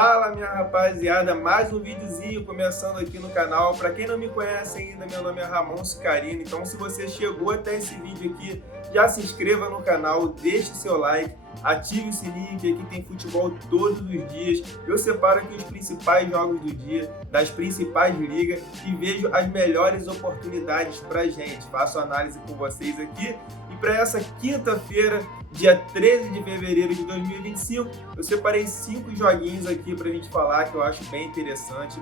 Fala, minha rapaziada, mais um videozinho começando aqui no canal. Para quem não me conhece ainda, meu nome é Ramon Cicarino, então se você chegou até esse vídeo aqui, já se inscreva no canal, deixe seu like, ative o sininho que aqui tem futebol todos os dias. Eu separo aqui os principais jogos do dia, das principais ligas e vejo as melhores oportunidades pra gente. Faço análise com vocês aqui e para essa quinta-feira, dia 13 de fevereiro de 2025, eu separei 5 joguinhos aqui pra gente falar que eu acho bem interessante.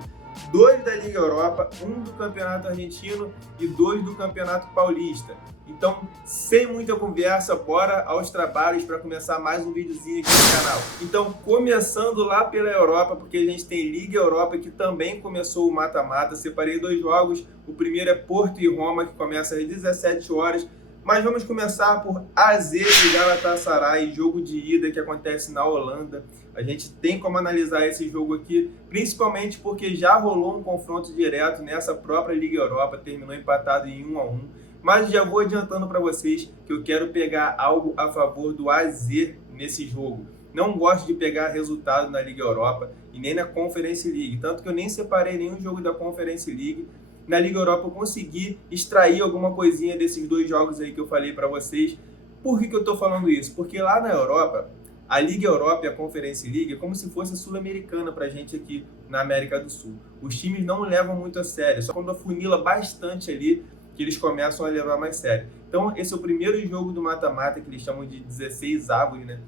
2 da Liga Europa, 1 do Campeonato Argentino e 2 do Campeonato Paulista. Então, sem muita conversa, bora aos trabalhos para começar mais um videozinho aqui no canal. Então, começando lá pela Europa, porque a gente tem Liga Europa que também começou o mata-mata. Separei 2 jogos, o primeiro é Porto e Roma, que começa às 17 horas. Mas vamos começar por AZ e Galatasaray, jogo de ida que acontece na Holanda. A gente tem como analisar esse jogo aqui, principalmente porque já rolou um confronto direto nessa própria Liga Europa, terminou empatado em 1-1. Mas já vou adiantando para vocês que eu quero pegar algo a favor do AZ nesse jogo. Não gosto de pegar resultado na Liga Europa e nem na Conference League, tanto que eu nem separei nenhum jogo da Conference League. Na Liga Europa eu consegui extrair alguma coisinha desses 2 jogos aí que eu falei para vocês. Por que eu estou falando isso? Porque lá na Europa, a Liga Europa e a Conference League é como se fosse a Sul-Americana para a gente aqui na América do Sul. Os times não levam muito a sério, só quando afunila bastante ali que eles começam a levar mais sério. Então esse é o primeiro jogo do mata-mata, que eles chamam de 16 avos, né,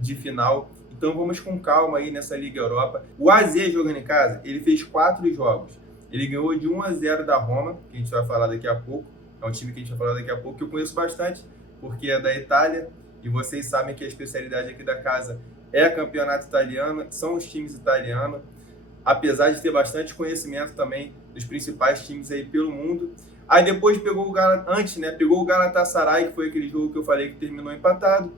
de final. Então vamos com calma aí nessa Liga Europa. O AZ jogando em casa, ele fez 4 jogos. Ele ganhou de 1-0 da Roma, que a gente vai falar daqui a pouco. É um time que a gente vai falar daqui a pouco, que eu conheço bastante, porque é da Itália. E vocês sabem que a especialidade aqui da casa é campeonato italiano, são os times italianos. Apesar de ter bastante conhecimento também dos principais times aí pelo mundo. Aí depois pegou pegou o Galatasaray, que foi aquele jogo que eu falei que terminou empatado.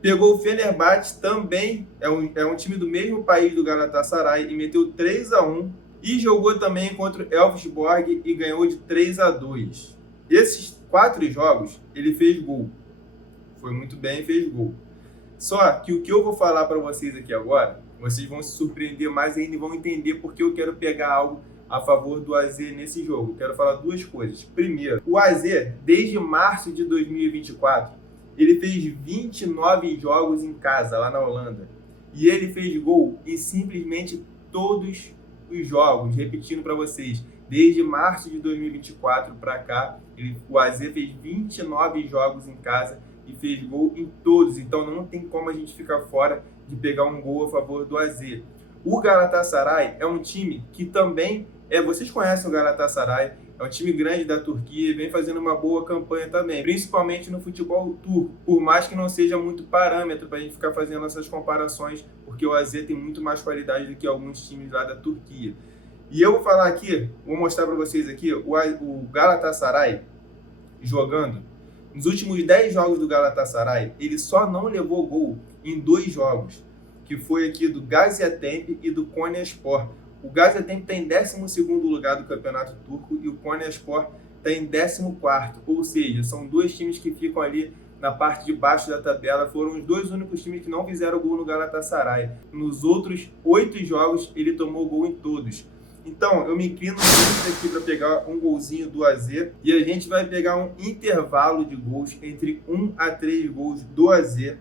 Pegou o Fenerbahçe, também é um time do mesmo país do Galatasaray, e meteu 3-1. E jogou também contra o Elfsborg e ganhou de 3-2. Esses 4 jogos, ele fez gol. Foi muito bem e fez gol. Só que o que eu vou falar para vocês aqui agora, vocês vão se surpreender mais ainda e vão entender porque eu quero pegar algo a favor do AZ nesse jogo. Quero falar 2 coisas. Primeiro, o AZ, desde março de 2024, ele fez 29 jogos em casa, lá na Holanda. E ele fez gol em simplesmente todos os jogos, repetindo para vocês, desde março de 2024 para cá, o AZ fez 29 jogos em casa e fez gol em todos, então não tem como a gente ficar fora de pegar um gol a favor do AZ. O Galatasaray é um time que também, vocês conhecem o Galatasaray, é um time grande da Turquia e vem fazendo uma boa campanha também, principalmente no futebol turco, por mais que não seja muito parâmetro para a gente ficar fazendo essas comparações, porque o AZ tem muito mais qualidade do que alguns times lá da Turquia. E eu vou falar aqui, vou mostrar para vocês aqui, o Galatasaray jogando, nos últimos 10 jogos do Galatasaray, ele só não levou gol em 2 jogos, que foi aqui do Gaziantep e do Konyaspor. O Gaziantep está em 12º lugar do Campeonato Turco e o Konyaspor está em 14º, ou seja, são 2 times que ficam ali na parte de baixo da tabela. Foram os 2 únicos times que não fizeram gol no Galatasaray. Nos outros 8 jogos, ele tomou gol em todos. Então, eu me inclino muito aqui para pegar um golzinho do AZ e a gente vai pegar um intervalo de gols entre 1 a 3 gols do AZ.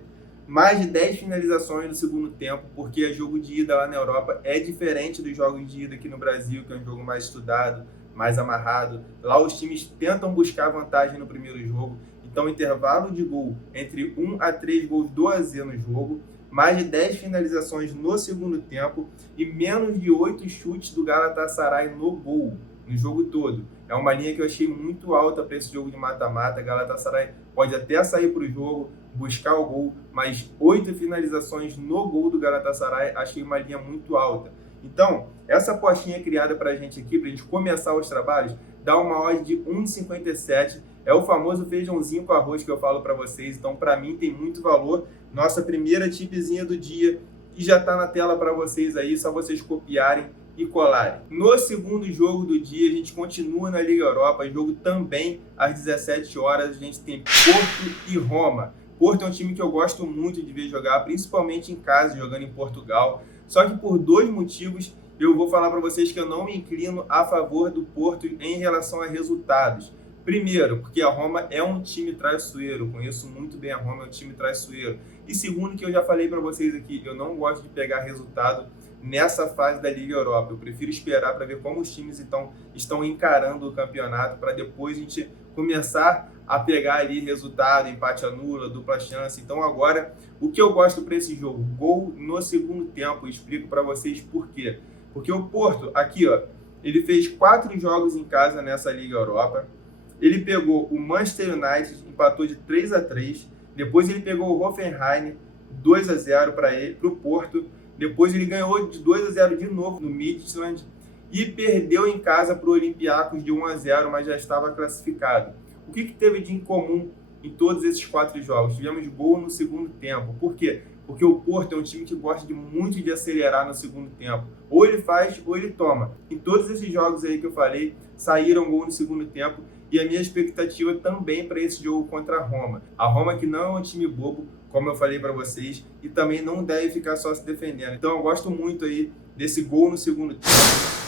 Mais de 10 finalizações no segundo tempo, porque o jogo de ida lá na Europa é diferente dos jogos de ida aqui no Brasil, que é um jogo mais estudado, mais amarrado. Lá os times tentam buscar vantagem no primeiro jogo. Então, intervalo de gol entre 1 a 3 gols do AZ no jogo, mais de 10 finalizações no segundo tempo e menos de 8 chutes do Galatasaray no gol, no jogo todo. É uma linha que eu achei muito alta para esse jogo de mata-mata. Galatasaray pode até sair para o jogo, buscar o gol, mas 8 finalizações no gol do Galatasaray, achei uma linha muito alta. Então, essa apostinha criada para a gente aqui, para a gente começar os trabalhos, dá uma odd de 1,57. É o famoso feijãozinho com arroz que eu falo para vocês, então para mim tem muito valor. Nossa primeira tipzinha do dia, que já está na tela para vocês aí, só vocês copiarem e colarem. No segundo jogo do dia, a gente continua na Liga Europa, jogo também às 17 horas, a gente tem Porto e Roma. Porto é um time que eu gosto muito de ver jogar, principalmente em casa, jogando em Portugal. Só que por dois motivos eu vou falar para vocês que eu não me inclino a favor do Porto em relação a resultados. Primeiro, porque a Roma é um time traiçoeiro, conheço muito bem a Roma, é um time traiçoeiro. E segundo, que eu já falei para vocês aqui, eu não gosto de pegar resultado nessa fase da Liga Europa. Eu prefiro esperar para ver como os times estão encarando o campeonato, para depois a gente começar a pegar ali resultado, empate anula, dupla chance. Então agora, o que eu gosto para esse jogo? Gol no segundo tempo. Eu explico para vocês por quê. Porque o Porto, aqui ó, ele fez 4 jogos em casa nessa Liga Europa. Ele pegou o Manchester United, empatou de 3-3. Depois ele pegou o Hoffenheim, 2-0 para o Porto. Depois ele ganhou de 2-0 de novo no Midtjylland e perdeu em casa para o Olympiacos de 1-0, mas já estava classificado. O que teve de incomum em todos esses 4 jogos? Tivemos gol no segundo tempo. Por quê? Porque o Porto é um time que gosta muito de acelerar no segundo tempo. Ou ele faz ou ele toma. Em todos esses jogos aí que eu falei, saíram gol no segundo tempo. E a minha expectativa também para esse jogo contra a Roma. A Roma que não é um time bobo, como eu falei para vocês, e também não deve ficar só se defendendo. Então eu gosto muito aí desse gol no segundo tempo.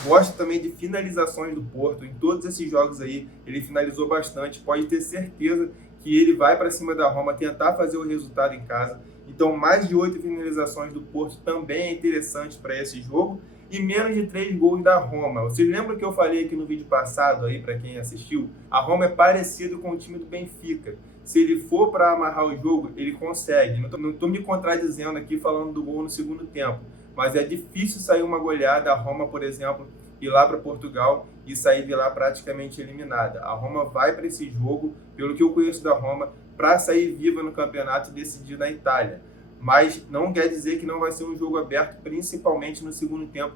Gosto também de finalizações do Porto. Em todos esses jogos aí, ele finalizou bastante. Pode ter certeza que ele vai para cima da Roma tentar fazer o resultado em casa. Então mais de 8 finalizações do Porto também é interessante para esse jogo. E menos de 3 gols da Roma. Vocês lembram que eu falei aqui no vídeo passado, aí para quem assistiu? A Roma é parecido com o time do Benfica. Se ele for para amarrar o jogo, ele consegue. Não estou me contradizendo aqui falando do gol no segundo tempo. Mas é difícil sair uma goleada. A Roma, por exemplo, ir lá para Portugal e sair de lá praticamente eliminada. A Roma vai para esse jogo, pelo que eu conheço da Roma, para sair viva no campeonato e decidir na Itália. Mas não quer dizer que não vai ser um jogo aberto, principalmente no segundo tempo,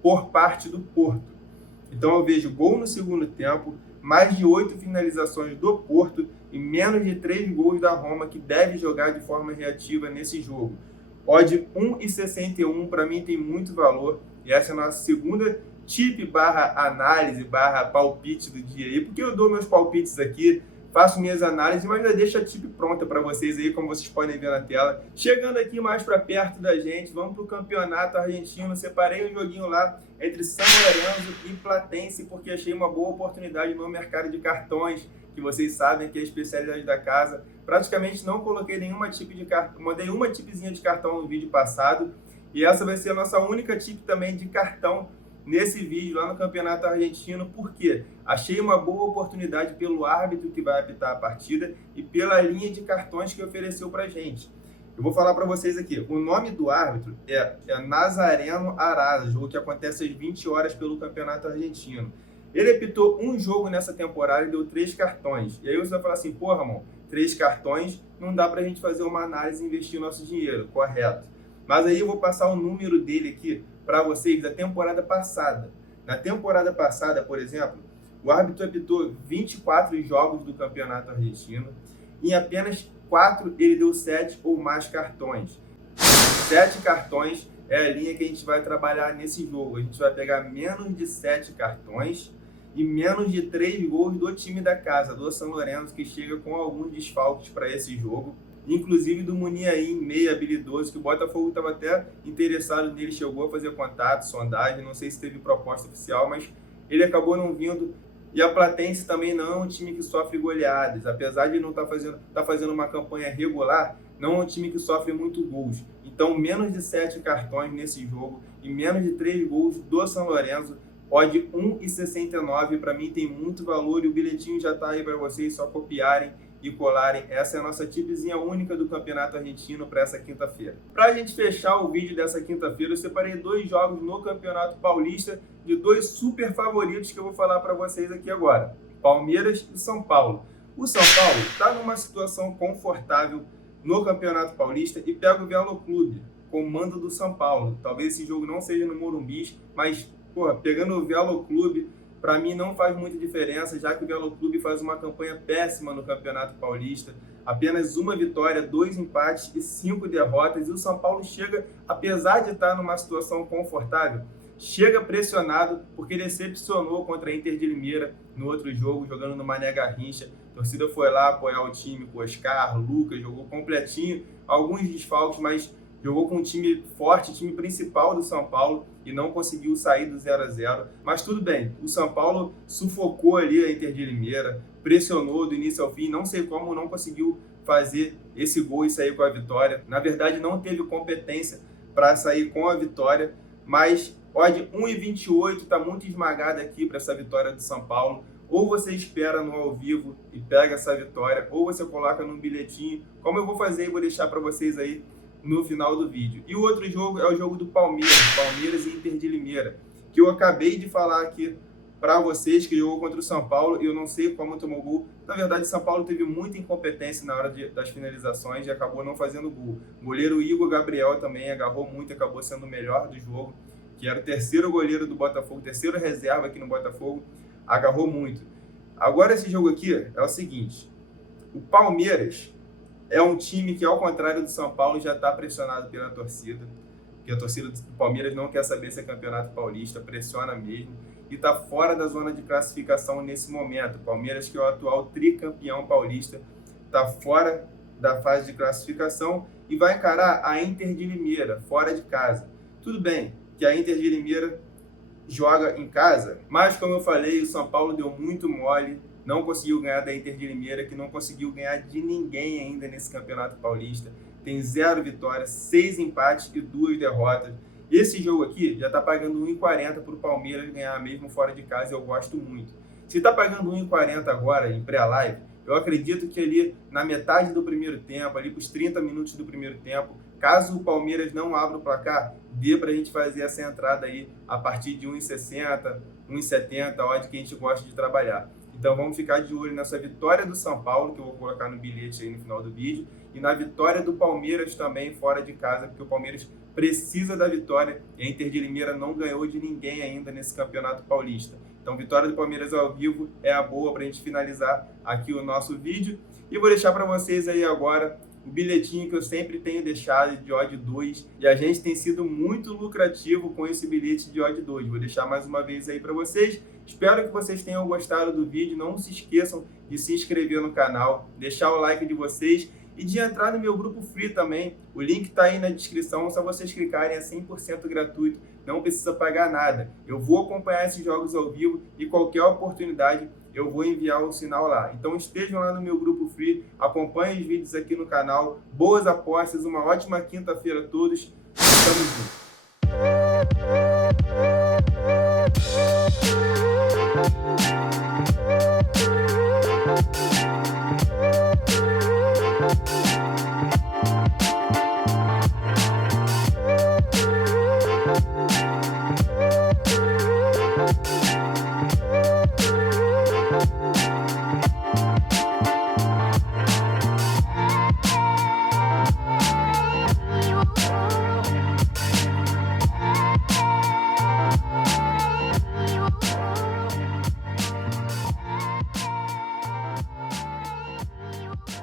por parte do Porto. Então eu vejo gol no segundo tempo, mais de 8 finalizações do Porto e menos de 3 gols da Roma, que deve jogar de forma reativa nesse jogo. Odd 1,61 para mim tem muito valor, e essa é a nossa segunda tip/análise/palpite do dia aí, porque eu dou meus palpites aqui, faço minhas análises, mas já deixo a tip pronta para vocês aí, como vocês podem ver na tela. Chegando aqui mais para perto da gente, vamos para o campeonato argentino. Separei um joguinho lá entre San Lorenzo e Platense, porque achei uma boa oportunidade no mercado de cartões, que vocês sabem que é a especialidade da casa. Praticamente não coloquei nenhuma tip de cartão, mandei uma tipzinha de cartão no vídeo passado, e essa vai ser a nossa única tip também de cartão nesse vídeo lá no Campeonato Argentino. Por quê? Achei uma boa oportunidade pelo árbitro que vai apitar a partida e pela linha de cartões que ofereceu pra gente. Eu vou falar para vocês aqui, o nome do árbitro é Nazareno Araza, jogo que acontece às 20 horas pelo Campeonato Argentino. Ele apitou um jogo nessa temporada e deu 3 cartões. E aí você vai falar assim, pô, Ramon, 3 cartões, não dá pra gente fazer uma análise e investir nosso dinheiro, correto. Mas aí eu vou passar o número dele aqui para vocês da temporada passada. Na temporada passada, por exemplo, o árbitro apitou 24 jogos do Campeonato Argentino. Em apenas 4 ele deu 7 ou mais cartões. 7 cartões é a linha que a gente vai trabalhar nesse jogo. A gente vai pegar menos de 7 cartões e menos de 3 gols do time da casa, do San Lorenzo, que chega com alguns desfalques para esse jogo. Inclusive do Muniain, meio habilidoso, que o Botafogo estava até interessado nele, chegou a fazer contato, sondagem, não sei se teve proposta oficial, mas ele acabou não vindo. E a Platense também não é um time que sofre goleadas, apesar de não estar fazendo uma campanha regular, não é um time que sofre muito gols. Então, menos de 7 cartões nesse jogo e menos de 3 gols do San Lorenzo, odd 1,69, para mim tem muito valor, e o bilhetinho já está aí para vocês, só copiarem e colarem. Essa é a nossa tipzinha única do Campeonato Argentino para essa quinta-feira. Para a gente fechar o vídeo dessa quinta-feira, eu separei 2 jogos no Campeonato Paulista de 2 super favoritos que eu vou falar para vocês aqui agora. Palmeiras e São Paulo. O São Paulo está numa situação confortável no Campeonato Paulista e pega o Velo Clube, comando do São Paulo. Talvez esse jogo não seja no Morumbi, mas pegando o Velo Clube, para mim não faz muita diferença, já que o Velo Clube faz uma campanha péssima no Campeonato Paulista. Apenas 1 vitória, 2 empates e 5 derrotas. E o São Paulo chega, apesar de estar numa situação confortável, chega pressionado porque decepcionou contra a Inter de Limeira no outro jogo, jogando no Mané Garrincha. A torcida foi lá apoiar o time com o Oscar, Lucas, jogou completinho, alguns desfalques, mas jogou com um time forte, time principal do São Paulo, e não conseguiu sair do 0-0. Mas tudo bem, o São Paulo sufocou ali a Inter de Limeira, pressionou do início ao fim, não sei como não conseguiu fazer esse gol e sair com a vitória. Na verdade, não teve competência para sair com a vitória, mas odd 1,28 está muito esmagada aqui para essa vitória do São Paulo. Ou você espera no ao vivo e pega essa vitória, ou você coloca num bilhetinho, como eu vou fazer e vou deixar para vocês aí no final do vídeo. E o outro jogo é o jogo do Palmeiras e Inter de Limeira, que eu acabei de falar aqui para vocês, que jogou contra o São Paulo, e eu não sei como tomou gol. Na verdade, o São Paulo teve muita incompetência na hora das finalizações e acabou não fazendo gol. O goleiro Igor Gabriel também agarrou muito, acabou sendo o melhor do jogo, que era o terceiro goleiro do Botafogo, terceiro reserva aqui no Botafogo, agarrou muito. Agora esse jogo aqui é o seguinte, o Palmeiras é um time que, ao contrário do São Paulo, já está pressionado pela torcida, porque a torcida do Palmeiras não quer saber se é campeonato paulista, pressiona mesmo, e está fora da zona de classificação nesse momento. O Palmeiras, que é o atual tricampeão paulista, está fora da fase de classificação e vai encarar a Inter de Limeira, fora de casa. Tudo bem que a Inter de Limeira joga em casa, mas como eu falei, o São Paulo deu muito mole, não conseguiu ganhar da Inter de Limeira, que não conseguiu ganhar de ninguém ainda nesse campeonato paulista. Tem 0 vitórias, 6 empates e 2 derrotas. Esse jogo aqui já está pagando 1,40 para o Palmeiras ganhar mesmo fora de casa, eu gosto muito. Se está pagando 1,40 agora em pré-live, eu acredito que ali na metade do primeiro tempo, ali para os 30 minutos do primeiro tempo, caso o Palmeiras não abra o placar, dê para a gente fazer essa entrada aí a partir de 1,60, 1,70, odd que a gente gosta de trabalhar. Então vamos ficar de olho nessa vitória do São Paulo, que eu vou colocar no bilhete aí no final do vídeo, e na vitória do Palmeiras também fora de casa, porque o Palmeiras precisa da vitória e a Inter de Limeira não ganhou de ninguém ainda nesse campeonato paulista. Então vitória do Palmeiras ao vivo é a boa para a gente finalizar aqui o nosso vídeo. E vou deixar para vocês aí agora o bilhetinho que eu sempre tenho deixado de odd 2, e a gente tem sido muito lucrativo com esse bilhete de odd 2. Vou deixar mais uma vez aí para vocês. Espero que vocês tenham gostado do vídeo. Não se esqueçam de se inscrever no canal, deixar o like de vocês e de entrar no meu grupo free também. O link está aí na descrição, só vocês clicarem, é 100% gratuito, não precisa pagar nada. Eu vou acompanhar esses jogos ao vivo e qualquer oportunidade eu vou enviar um sinal lá. Então estejam lá no meu grupo free, acompanhem os vídeos aqui no canal. Boas apostas, uma ótima quinta-feira a todos. Tamo junto.